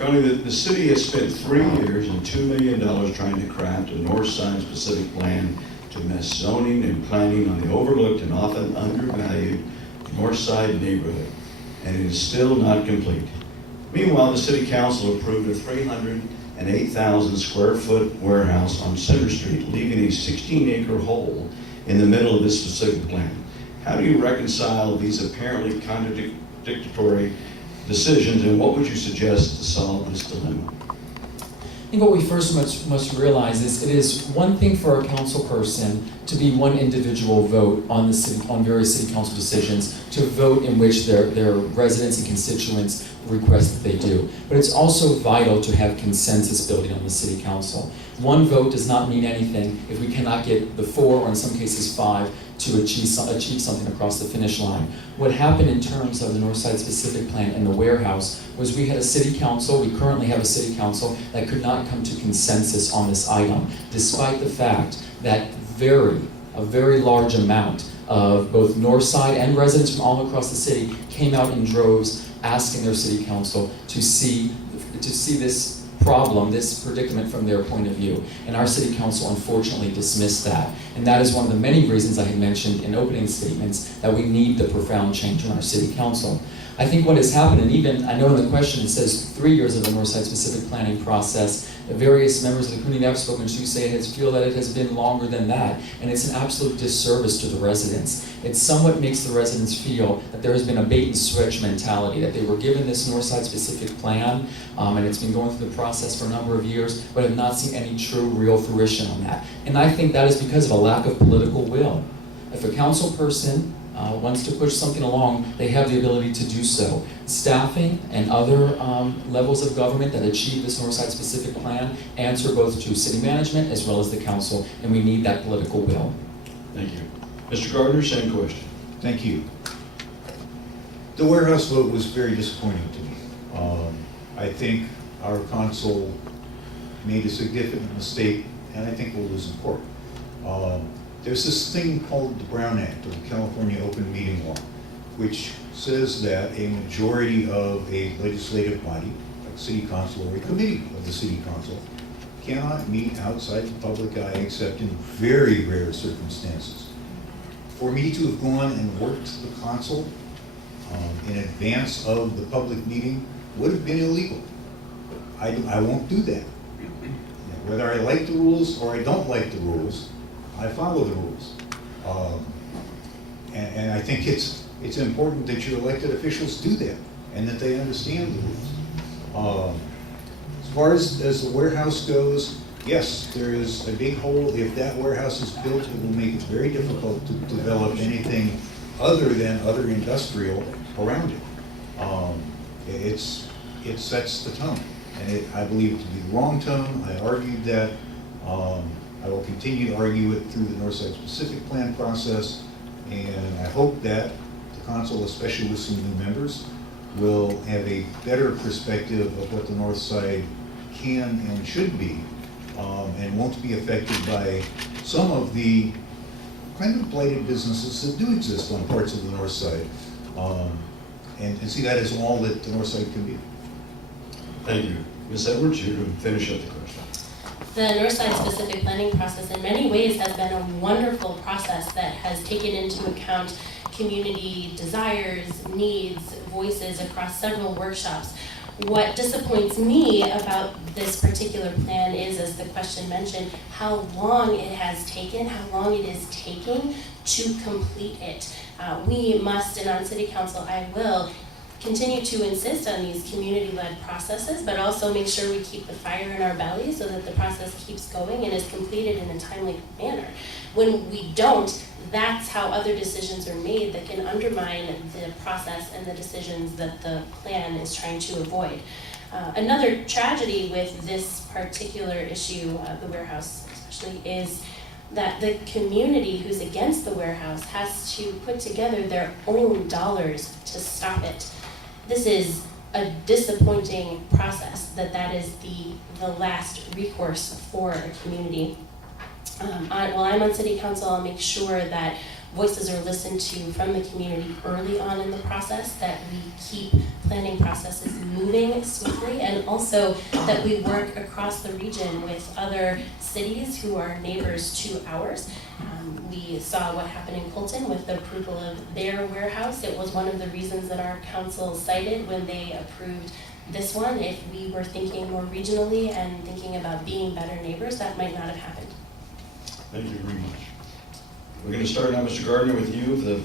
Connie, the city has spent 3 years and $2 million trying to craft a Northside Specific Plan to mess zoning and planning on the overlooked and often undervalued Northside neighborhood, and it is still not complete. Meanwhile, the City Council approved a 308,000 square foot warehouse on Center Street, leaving a 16-acre hole in the middle of this specific plan. How do you reconcile these apparently contradictory decisions, and what would you suggest to solve this dilemma? I think what we first must realize is it is one thing for a council person to be one individual vote on various city council decisions, to vote in which their residents and constituents request that they do. But it's also vital to have consensus building on the city council. One vote does not mean anything if we cannot get the 4, or in some cases 5, to achieve something across the finish line. What happened in terms of the Northside Specific Plan and the warehouse was we had a city council, we currently have a city council, that could not come to consensus on this item, despite the fact that a very large amount of both Northside and residents from all across the city came out in droves asking their city council to see this problem, this predicament from their point of view. And our city council unfortunately dismissed that. And that is one of the many reasons I had mentioned in opening statements that we need the profound change in our city council. I think what has happened, and even, I know in the question it says 3 years of the Northside Specific Planning process, the various members of the community I've spoken to say feel that it has been longer than that, and it's an absolute disservice to the residents. It somewhat makes the residents feel that there has been a bait and switch mentality, that they were given this Northside Specific Plan, and it's been going through the process for a number of years, but have not seen any true, real fruition on that. And I think that is because of a lack of political will. If a council person wants to push something along, they have the ability to do so. Staffing and other levels of government that achieve this Northside Specific Plan answer both to city management as well as the council, and we need that political will. Thank you. Mr. Gardner, same question. Thank you. The warehouse vote was very disappointing to me. I think our council made a significant mistake, and I think we'll lose in court. There's this thing called the Brown Act, or the California Open Meeting Law, which says that a majority of a legislative body, like city council or a committee of the city council, cannot meet outside the public eye except in very rare circumstances. For me to have gone and worked the council in advance of the public meeting would have been illegal. I won't do that. Whether I like the rules or I don't like the rules, I follow the rules. And I think it's important that your elected officials do that and that they understand the rules. As far as the warehouse goes, yes, there is a big hole. If that warehouse is built, it will make it very difficult to develop anything other than other industrial around it. It sets the tone, and I believe it to be the wrong tone. I argued that. I will continue to argue it through the Northside Specific Plan process, and I hope that the council, especially with some new members, will have a better perspective of what the North Side can and should be, and won't be affected by some of the kind of blighted businesses that do exist on parts of the North Side, and see that as all that the North Side can be. Thank you. Ms. Edwards, you can finish up the question. The Northside Specific Planning process in many ways has been a wonderful process that has taken into account community desires, needs, voices across several workshops. What disappoints me about this particular plan is, as the question mentioned, how long it has taken, how long it is taking to complete it. We must, and on City Council I will, continue to insist on these community-led processes, but also make sure we keep the fire in our belly so that the process keeps going and is completed in a timely manner. When we don't, that's how other decisions are made that can undermine the process and the decisions that the plan is trying to avoid. Another tragedy with this particular issue, the warehouse especially, is that the community who's against the warehouse has to put together their own dollars to stop it. This is a disappointing process that is the last recourse for a community. While I'm on City Council, I'll make sure that voices are listened to from the community early on in the process, that we keep planning processes moving swiftly, and also that we work across the region with other cities who are neighbors to ours. We saw what happened in Colton with the approval of their warehouse. It was one of the reasons that our council cited when they approved this one. If we were thinking more regionally and thinking about being better neighbors, that might not have happened. Thank you very much. We're going to start now, Mr. Gardner, with you. The